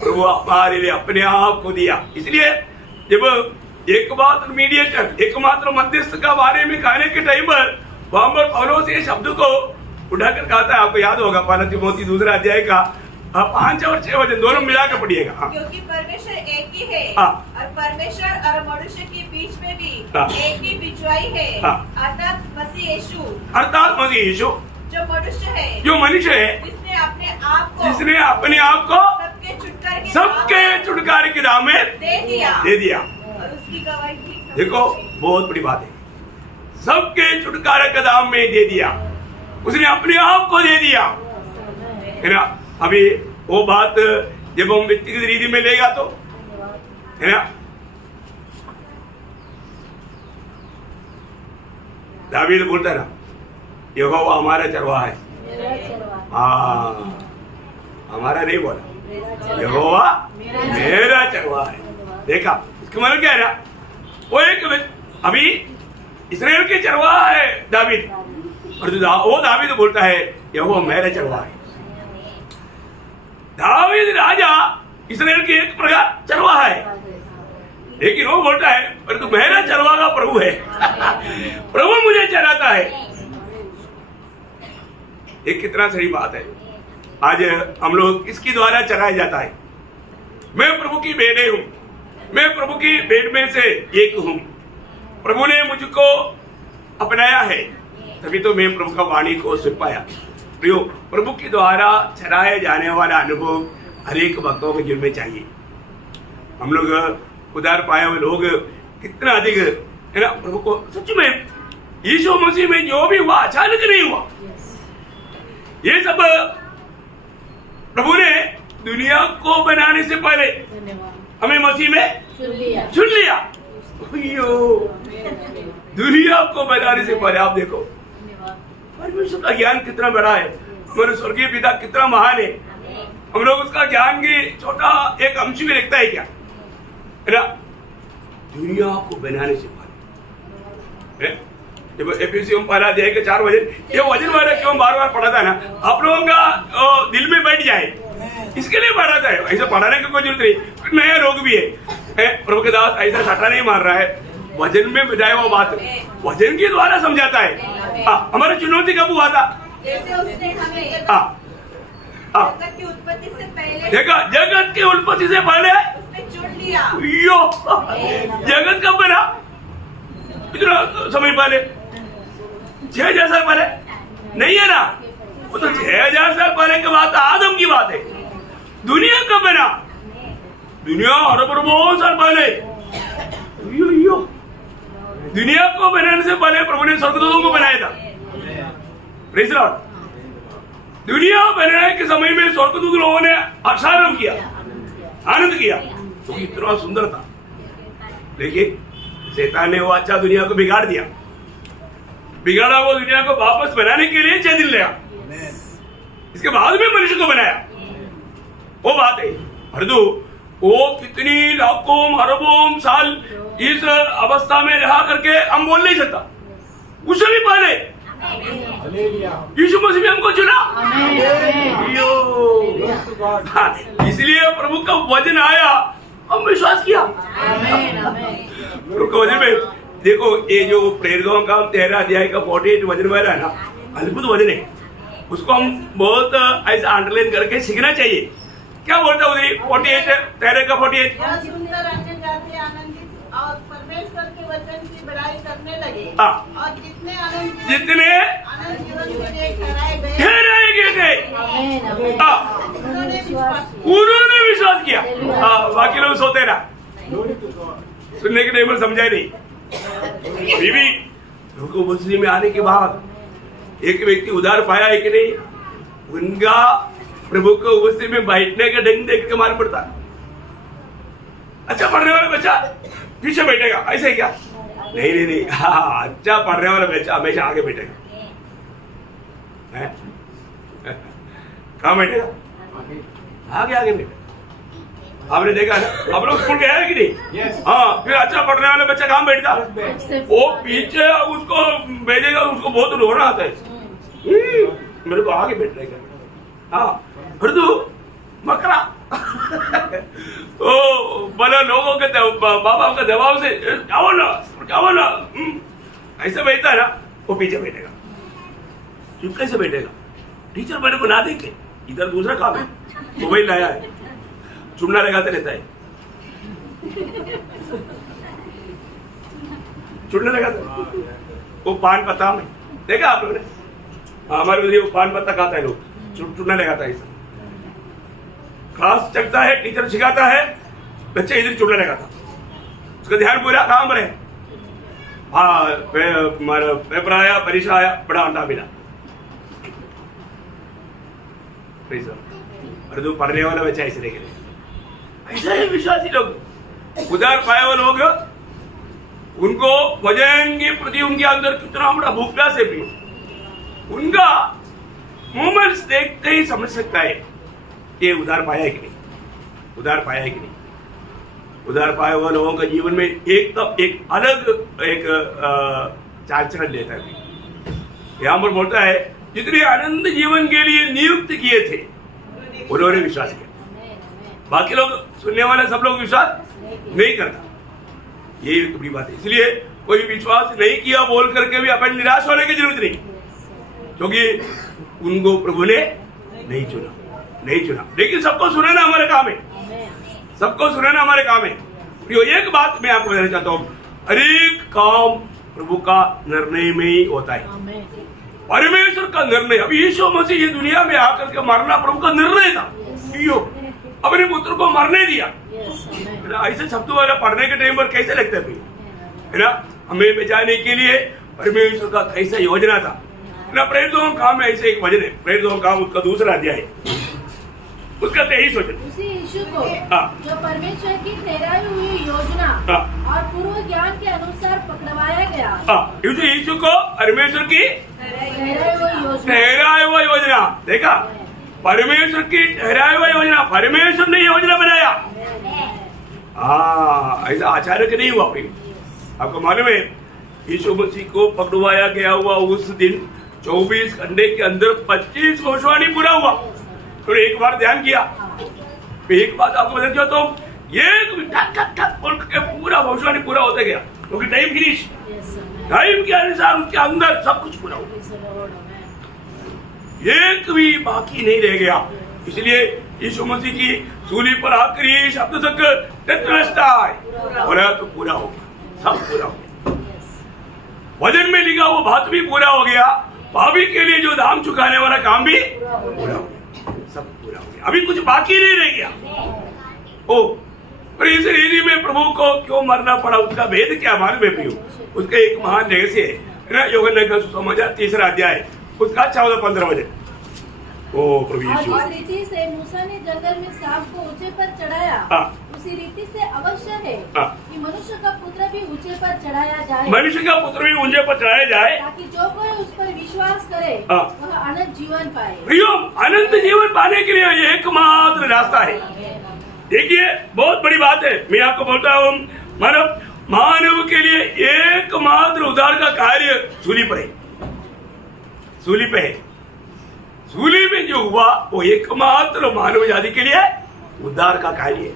प्रभु हमारे लिए अपने आप को दिया। इसलिए जब एकमात्र मीडिएटर, एकमात्र मध्यस्थ का बारे में कहने के टाइम पर वहां पर पौलुस ये शब्द को उठाकर कहता है, आपको याद होगा पहला तिमोथी 2 अध्याय का 5 और 6 वचन दोनों मिलाकर पढ़िएगा। क्योंकि परमेश्वर एक ही है हाँ। और परमेश्वर और मनुष्य के बीच में भी हाँ। एक ही बिचवाई है, हाँ। अर्थात मसीह यीशु, अर्थात मसीह यीशु जो मनुष्य है, जो मनुष्य है, जिसने अपने आप को सबके छुटकारे के दाम में दे दिया और उसकी गवाही देखो बहुत बड़ी बात है, सबके छुटकारे के दाम में दे दिया, उसने अपने आप को दे दिया, है ना। अभी वो बात जब हम व्यक्तिगत रीति में लेगा तो, है ना, दावीद बोलता है ना, यहोवा हमारा चरवाहा है। हाँ, हमारा नहीं बोला, यहोवा मेरा चरवाहा है। देखा इसका मतलब क्या है ना, वो एक अभी इस्राएल के चरवाहा है दावीद, और वो दावीद बोलता है यहोवा मेरा चरवाहा है। दावीद राजा इस्राएल के एक प्रकार चरवाहा है, लेकिन वो बोलता है पर तू मेरा चरवाहा प्रभु है। प्रभु मुझे चराता है। ये कितना सही बात है। आज हम लोग किसके द्वारा चराया जाता है? मैं प्रभु की बेटे हूं, मैं प्रभु की भेड़ में से एक हूं, प्रभु ने मुझको अपनाया है, तभी तो मैं प्रभु का वाणी को सुन पाया। प्रियो, प्रभु के द्वारा चराए जाने वाला अनुभव हर एक भक्तों के जीवन में चाहिए। हम लोग उदार पाए हुए लोग कितना अधिक, है ना, प्रभु को सच में यीशु मसीह में जो भी हुआ अचानक नहीं हुआ, ये सब प्रभु ने दुनिया को बनाने से पहले हमें मसीह में चुन लिया। दुनिया को बनाने से पहले आप देखो परमेश्वर का ज्ञान कितना बड़ा है, हमारे स्वर्गीय पिता कितना महान है। हम लोग उसका ज्ञान की छोटा एक अंश भी रखता है क्या, है ना। दुनिया को बनाने से पहले जब एफएससी में पहला अध्याय के 4 वचन, ये वचन वाला क्यों बार बार पढ़ाता है ना, आप लोगों का दिल में बैठ जाए, इसके लिए पढ़ाता है। ऐसा पढ़ाने की कोई जरूरत नहीं। नया रोग भी है, प्रभु के दास ऐसा सट्टा नहीं मार रहा है, वचन में बजाय वो बात वचन के द्वारा समझाता है। हमारा चुनौती कब हुआ था? जैसे उसने हमें जगत की उत्पत्ति से पहले, देखा, जगत की उत्पत्ति से पहले उसने चुन लिया। यो, जगत कब बना? इतना समय पहले, 6000 साल पहले नहीं है ना, वो तो 6000 साल पहले की बात, आदम की बात है। दुनिया कब बना? दुनिया अरबों साल पहले। यो, दुनिया को बनाने से पहले प्रभु ने स्वर्गदूतों को बनाया था। Praise the Lord. दुनिया बनाने के समय में स्वर्गदूत लोगों ने हर्षारंभ किया, आनंद किया, तो इतना सुंदर था। लेकिन शैतान ने वो अच्छा दुनिया को बिगाड़ दिया, बिगाड़ा वो दुनिया को वापस बनाने के लिए 6 दिन लिया, इसके बाद में मनुष्य को बनाया। वो बात है, परंतु वो कितनी लाखों अरबों साल इस अवस्था में रहा करके हम बोल नहीं सकता। उससे भी पहले यीशु मसीह ने हमको चुना। इसलिए प्रभु का वचन आया, हम विश्वास किया। प्रभु का वचन में देखो, ये जो प्रेरितों का 13 अध्याय का 48 वचन वाला है ना, अद्भुत वचन है। उसको हम बहुत ऐसा अंडरलाइन करके सीखना चाहिए। क्या बोलता है 48 13 का 48? सुनकर अन्य जाति आनंदित और परमेश्वर के वचन की बड़ाई करने लगे, और जितने आनंद जीवन में ठहराए गए थे उन्होंने विश्वास किया। बाकी लोग सोते ना, सुनने के टाइम पर समझाए नहीं। बीवी उनको मुस्लिम में आने के बाद एक व्यक्ति उधार पाया है कि नहीं, उनका प्रभु को उपस्थिति में बैठने का ढंग देख के मालूम पड़ता। अच्छा पढ़ने वाला बच्चा पीछे बैठेगा, ऐसे क्या? नहीं, हाँ, अच्छा पढ़ने वाला बच्चा हमेशा आगे बैठेगा। कहाँ बैठेगा? आगे बैठेगा। आपने देखा ना, हम लोग स्कूल गया है कि नहीं? हाँ, फिर अच्छा पढ़ने वाला बच्चा कहाँ बैठता? वो पीछे उसको भेजेगा, उसको बहुत रोना आता है, मेरे को आगे बैठने का। हाँ, फिर तू मकरा तो बड़ा लोगों के बाप बाप के दबाव से जाओ ना, ऐसे बैठता है ना, वो पीछे बैठेगा। चुप कैसे बैठेगा? टीचर मेरे को ना देखे, इधर दूसरा काम है, मोबाइल लाया है, चुमना लगाते रहता है, चुमना लगाते। वो पान पत्ता में देखा आप लोगों ने? हमारे उधर वो पान पत्ता खाता है, लोग चुमना लगाता है, ऐसा क्लास चलता है, टीचर सिखाता है, बच्चे इधर चुमना लगाता, उसका ध्यान पूरा काम रहे। हाँ, पेपर आया, परीक्षा आया, बड़ा अंडा मिला, और तो पढ़ने वाला बच्चा ऐसे देख रहे। ऐसा है विश्वासी लोग, उदार पाए हुए लोग, उनको वजन के प्रति उनके अंदर कितना बड़ा भूख प्यास है भी, उनका मोमेंट्स देखते ही समझ सकता है कि उदार पाया है कि नहीं, उदार पाया है कि नहीं। उदार पाए हुए लोगों का जीवन में एक अलग चाल चलन लेता है। यहाँ पर बोलता है जितने आनंद जीवन के लिए नियुक्त किए थे उन्होंने विश्वास किया, बाकी लोग सुनने वाले सब लोग विश्वास नहीं करता। यही एक बड़ी बात है। इसलिए कोई विश्वास नहीं किया बोल करके भी अपन निराश होने की जरूरत नहीं, क्योंकि उनको प्रभु ने नहीं चुना। लेकिन सबको सुनाना हमारा काम है, सबको सुनाना हमारे काम है। तो एक बात मैं आपको बताना चाहता हूँ, हर एक काम प्रभु का निर्णय में ही होता है, परमेश्वर का निर्णय। अभी यीशु मसीह ये दुनिया में आकर के मरना प्रभु का निर्णय था, अपने पुत्र को मरने दिया। ऐसे शब्दों वाला पढ़ने के टाइम पर कैसे लगता है ना, हमें बचाने के लिए परमेश्वर का कैसा योजना था ना। प्रेरितों का काम में ऐसे एक वचन है, प्रेरितों का काम उसका दूसरा अध्याय है, उसका 23 वचन। उसी यीशु को जो परमेश्वर की ठहराई हुई योजना और पूर्व ज्ञान के अनुसार पकड़वाया गया। यीशु को परमेश्वर की ठहराई हुई योजना, देखा, परमेश्वर की ठहराई हुई योजना, परमेश्वर ने योजना बनाया। ऐसा अचानक नहीं हुआ। आपको मालूम है यीशु मसीह को पकड़वाया गया हुआ उस दिन 24 घंटे के अंदर 25 भविष्यवाणी पूरा हुआ। तो एक बार ध्यान किया, एक बात आपको बता दिया, तो एक ठक बोल के पूरा भविष्यवाणी पूरा होता गया, क्योंकि टाइम फिनिश, टाइम के अनुसार उसके अंदर सब कुछ पूरा हुआ, एक भी बाकी नहीं रह गया। इसलिए यीशु मसीह की सूली पर आखिरी शब्द तक तो पूरा हो गया, सब पूरा हो गया। वचन में लिखा वो बात भी पूरा हो गया, पापी के लिए जो दाम चुकाने वाला काम भी पूरा हो गया, सब पूरा हो गया, अभी कुछ बाकी नहीं रह गया। पर इस रीति में प्रभु को क्यों मरना पड़ा, उसका भेद क्या मालूम है प्रियो? उसका एक महान रहस्य है ना, यूहन्ना का सुसमाचार 3 अध्याय उसका 14-15 वचन। प्रभु यीशु, जिस रीति से मूसा ने जंगल में सांप को ऊंचे पर चढ़ाया, उसी रीति से अवश्य है कि मनुष्य का पुत्र भी ऊंचे पर चढ़ाया जाए, मनुष्य का पुत्र भी ऊंचे पर चढ़ाया जाए, ताकि जो कोई उस पर विश्वास करे वह अनंत जीवन पाए। प्रियो, अनंत जीवन पाने के लिए एकमात्र रास्ता है। देखिए, बहुत बड़ी बात है, मैं आपको बोलता हूँ, मानव के लिए एकमात्र उद्धार का कार्य सूली पर है, सूली पे है। सूली में जो हुआ वो एकमात्र मानव जाति के लिए उद्धार का कार्य है,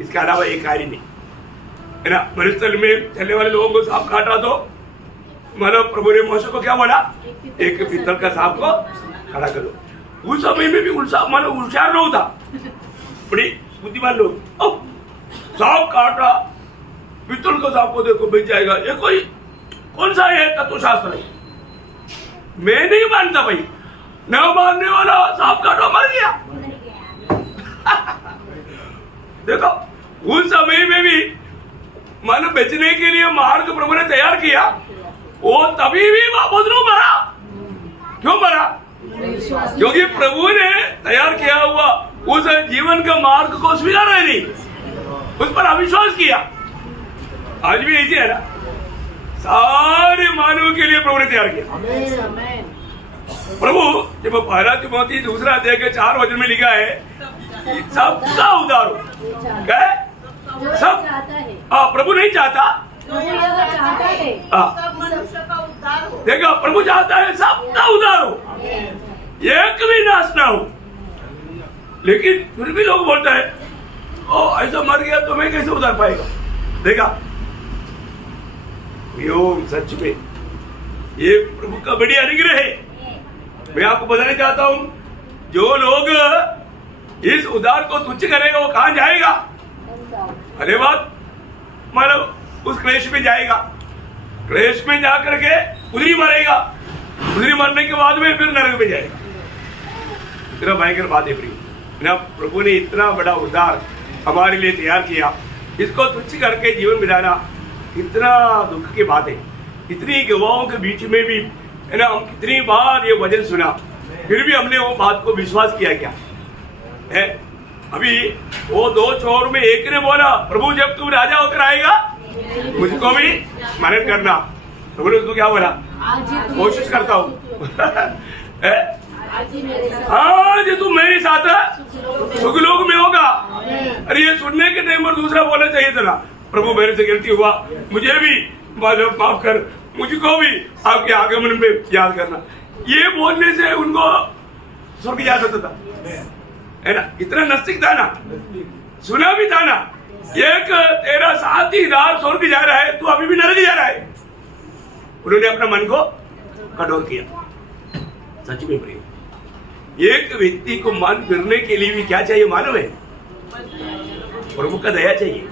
इसके अलावा एक कार्य नहीं है ना। मरुस्थल में चलने वाले लोगों को सांप काटा तो प्रभु ने मूसा को क्या बोला, एक पीतल का सांप को खड़ा करो। उस समय में भी होशियार लोग था, बड़ी बुद्धिमान लोग, सांप काटा, पीतल का सांप को देखो मिल जाएगा, ये कोई कौन सा है तत्वशास्त्र है? मैं नहीं मानता भाई, न मानने वाला सांप काटा मर गया। देखो, उस समय में भी मन बेचने के लिए मार्ग प्रभु ने तैयार किया, वो तभी भी वापस नहीं मरा। क्यों मरा? क्योंकि प्रभु ने तैयार किया हुआ उस जीवन का मार्ग को स्वीकार नहीं, उस पर अविश्वास किया। आज भी ऐसे है ना, सारे मानव के लिए प्रभु ने तैयार किया। प्रभु जब 1 तिमोथी 2 अध्याय के 4 वचन में लिखा है, सबका उद्धार हो। क्या है? जो सब चाहता है, प्रभु नहीं चाहता। प्रभु यह चाहता है सब मनुष्य का उद्धार हो। देखो प्रभु चाहता है सबका उद्धार हो, एक भी नाश ना हो। लेकिन फिर भी लोग बोलते हैं ओ ऐसा मर गया तो मैं कैसे उद्धार पाएगा। देखा योग सच में ये प्रभु का बड़ी अनुग्रह है। मैं आपको बताना चाहता हूं, जो लोग इस उद्धार को तुच्छ करेगा वो कहां जाएगा? अरे बात मतलब उस क्लेश में जाएगा, क्लेश में जाकर के उधरी मरेगा, उधरी मरने के बाद में फिर नरक में जाएगा। इतना भयंकर बात है प्रिय ना, प्रभु ने इतना बड़ा उद्धार हमारे लिए तैयार किया, इसको तुच्छ करके जीवन बिताना कितना दुख की बात है। इतनी गवाहों के बीच में भी है ना, हम कितनी बार ये वचन सुना, फिर भी हमने वो बात को विश्वास किया क्या है? अभी वो दो चोर में एक ने बोला प्रभु जब तू राजा होकर आएगा मुझको भी मदद करना। प्रभु ने उसको क्या बोला? कोशिश करता हूँ आज तू मेरे साथ सुखलोक में होगा। अरे ये सुनने के टाइम पर दूसरा बोलना चाहिए था ना, प्रभु मेरे से गलती हुआ, मुझे भी माफ कर, मुझको भी आपके आगमन में याद करना। ये बोलने से उनको स्वर्ग याद होता था, है ना? इतना नजदीक था ना, सुना भी था ना, एक तेरा साथीदार स्वर्ग जा रहा है, तू अभी भी नरक जा रहा है। उन्होंने अपना मन को कठोर किया। सच में प्रिय, एक व्यक्ति को मन फिरने के लिए भी क्या चाहिए मालूम है? प्रभु का दया चाहिए,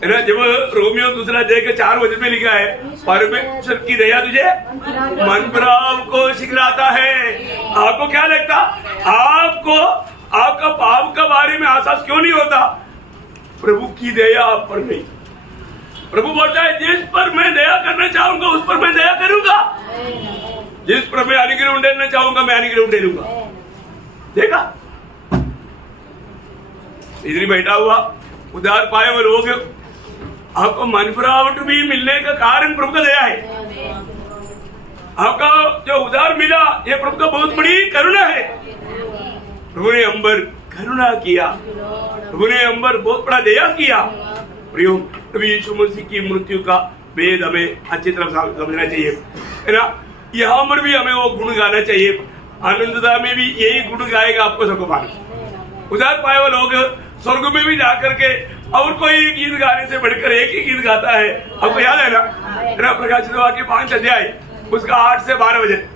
है ना? जब रोमियो दूसरा अध्याय के 4 वचन में लिखा है परमेश्वर की दया तुझे मन भाव को सिखलाता है। आपको क्या लगता? आपको आपका पाप के बारे में एहसास क्यों नहीं होता? प्रभु की दया आप पर नहीं। प्रभु बोलता है जिस पर मैं दया करना चाहूंगा उस पर मैं दया करूंगा, जिस पर मैं अनुग्रह उंडेलना चाहूंगा मैं अनुग्रह उंडेलूंगा। देखा, इधर बैठा हुआ उद्धार पाए हुए लोग, आपको मनफरावट भी मिलने का कारण प्रभु का दया है। आपका जो उद्धार मिला ये प्रभु का बहुत बड़ी करुणा है। प्रभु ने हम पर करुणा किया, प्रभु ने हम पर बहुत बड़ा दया किया। प्रियो, प्रभु यीशु मसीह की मृत्यु का वेद हमें अच्छी तरह समझना चाहिए, है ना? यहाँ पर भी हमें वो गुण गाना चाहिए। आनंदता में भी यही गुण गाएगा आपको सबको मालूम। उद्धार पाए हुए लोग स्वर्ग में भी जाकर के और कोई गीत गाने से बढ़कर एक ही गीत गाता है। आपको याद है ना, प्रकाशित वाक्य 5 अध्याय उसका 8 से 12 बजे।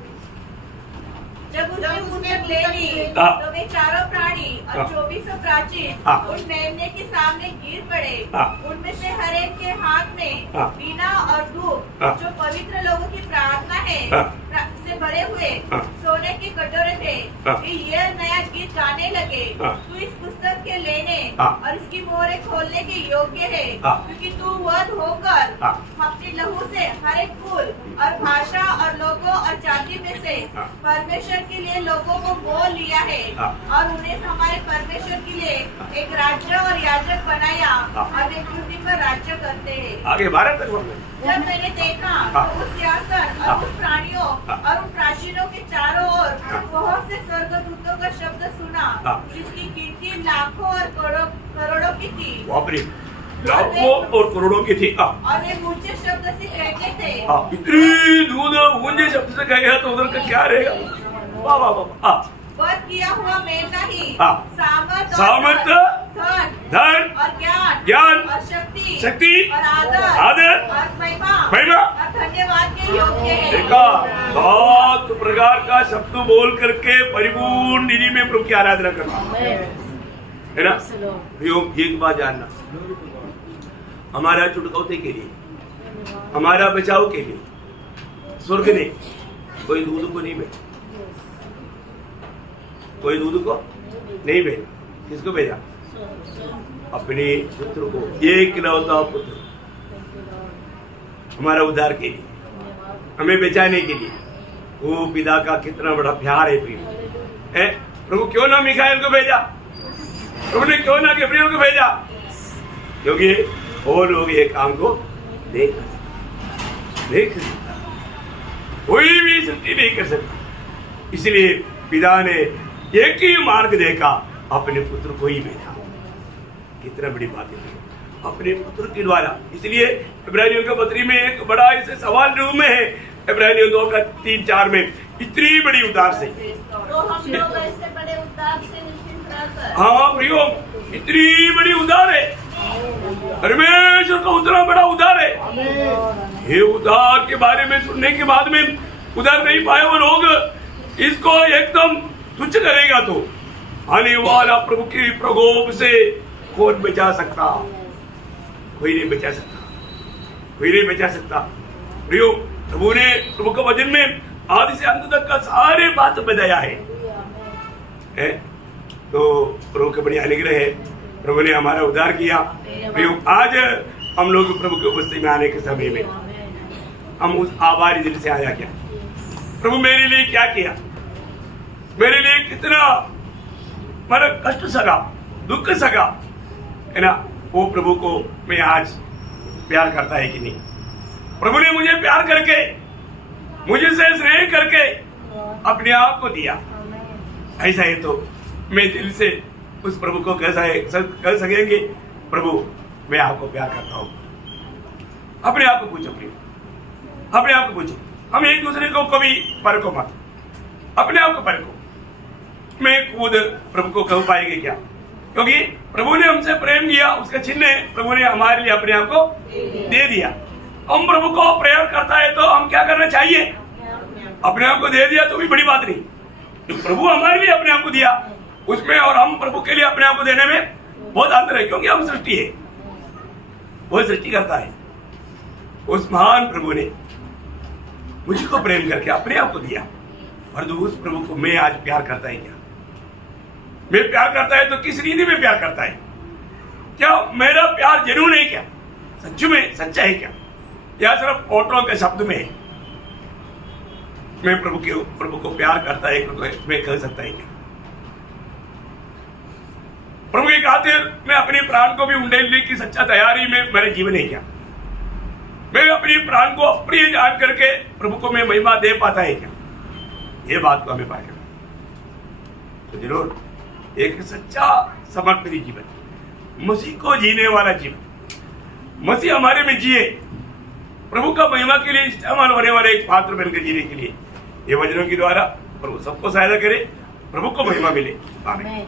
जब उसने पुस्तक ले ली तो वे चारों प्राणी और 24 प्राचीन उस मेमने के सामने गिर पड़े। उनमें से हर एक के हाथ में वीणा और धूप जो पवित्र लोगों की प्रार्थना है से भरे हुए सोने के कटोरे थे। वे यह नया गीत गाने लगे, तू इस पुस्तक के लेने और इसकी मोहरें खोलने के योग्य है, क्योंकि तू वध होकर अपनी लहू से हर एक कुल और भाषा और लोगों और जाति में से परमेश्वर के लिए लोगों को मोल लिया है और उन्हें हमारे परमेश्वर के लिए एक राज्य और याजक बनाया और वे पृथ्वी पर राज्य करते हैं। आगे 12 तक जब मैंने देखा तो उस सिंहासन और उस प्राणियों और उन प्राचीनों के चारों ओर बहुत से स्वर्गदूतों का शब्द सुना, जिसकी गिनती लाखों और करोड़ों की थी। लाखों और करोड़ों की थी। और वे ऊंचे शब्द से कहते थे, इतनी दूध ऊंचे शब्द से कहेगा तो उधर का क्या रहेगा? वाह वाह वाह। वध किया हुआ मेरा ही सामर्थ, धन और ज्ञान और शक्ति और आदर और महिमा और धन्यवाद के योग्य है। देखा, 7 प्रकार का शब्द बोल करके परिपूर्ण निधि में प्रभु की आराधना करना, है ना? एक बात जानना, हमारा छुटकारे के लिए, हमारा बचाव के लिए स्वर्ग ने कोई दूध को नहीं भेजा, कोई दूध को नहीं भेजा। किसको भेजा? अपने पुत्र को, एक इकलौता पुत्र, हमारा उद्धार के लिए, हमें बचाने के लिए। वो पिता का कितना बड़ा प्यार है प्रिय है। प्रभु क्यों ना मिखाएल को भेजा, प्रभु ने क्यों ना गब्रिएल को भेजा? क्योंकि वो लोग ये काम को देख सकता, कोई भी सृष्टि नहीं कर सकता। इसलिए पिता ने एक ही मार्ग देखा अपने पुत्र को ही भेजा। कितना बड़ी बात है, अपने पुत्र के द्वारा। इसलिए इब्रानियों के पत्री में एक बड़ा इसे सवाल रूप में है, इब्रानियों 2:3-4 में, इतनी बड़ी उदार से, तो हम लोग ऐसे बड़े उदार से निश्चिंत रहकर, हाँ प्रियो, इतनी बड़ी उदार है, परमेश्वर का उतना बड़ा उदार है। ये उदार के बारे में सुनने के बाद में उदार नहीं पाए वो लोग इसको एकदम तुच्छ करेगा तो आने वाला प्रभु के प्रकोप से कौन बचा सकता? कोई नहीं बचा सकता, कोई नहीं बचा सकता। प्रियो, प्रभु ने प्रभु के वचन में आदि से अंत तक का सारे बात बताया है। तो प्रभु का बड़ी अनुग्रह है, प्रभु ने हमारा उद्धार किया। प्रियो, आज हम लोग प्रभु की उपस्थिति में आने के समय में हम उस आभारी दिल से आया क्या? प्रभु मेरे लिए क्या किया, मेरे लिए कितना मेरा कष्ट सगा, दुख सगा, है ना? वो प्रभु को मैं आज प्यार करता है कि नहीं? प्रभु ने मुझे प्यार करके, मुझे से स्नेह करके अपने आप को दिया। ऐसा है तो मैं दिल से उस प्रभु को कह सकेंगे, प्रभु मैं आपको प्यार करता हूँ। अपने आप को पूछो प्रिय, अपने आप को पूछो। हम एक दूसरे को कभी परखो मत, अपने आप को परखो। मैं खुद प्रभु को कह पाएंगे क्या? क्योंकि प्रभु ने हमसे प्रेम किया, उसका चिन्ह प्रभु ने हमारे लिए अपने आप को दे दिया। हम प्रभु को प्रेयर करता है तो हम क्या करना चाहिए? अपने आप को दे दिया तो भी बड़ी बात नहीं, तो प्रभु हमारे लिए अपने आप को दिया, उसमें और हम प्रभु के लिए अपने आप को देने में बहुत अंतर है। क्योंकि हम सृष्टि है, वो सृष्टि करता है। उस महान प्रभु ने मुझको प्रेम करके अपने आप को दिया, और उस प्रभु को मैं आज प्यार करता है क्या? मैं प्यार करता है तो किस रीति में प्यार करता है? क्या मेरा प्यार जेन्युइन है क्या? सच में सच्चा है क्या? या सिर्फ फोटो के शब्द में है? मैं प्रभु को प्यार करता है मैं कह सकता है क्या? प्रभु की खातिर मैं अपने प्राण को भी उंडेलने की सच्चा तैयारी में मेरे जीवन है क्या? मैं अपने प्राण को प्रिय जान करके प्रभु को मैं महिमा दे पाता है क्या? ये बात को हमें पाया तो जरूर एक सच्चा समर्पित जीवन, मसीह को जीने वाला जीवन, मसीह हमारे में जिए, प्रभु का महिमा के लिए इस्तेमाल होने वाले एक पात्र बनकर जीने के लिए ये वचनों के द्वारा प्रभु सबको सहायता करे, प्रभु को महिमा मिले। आमीन।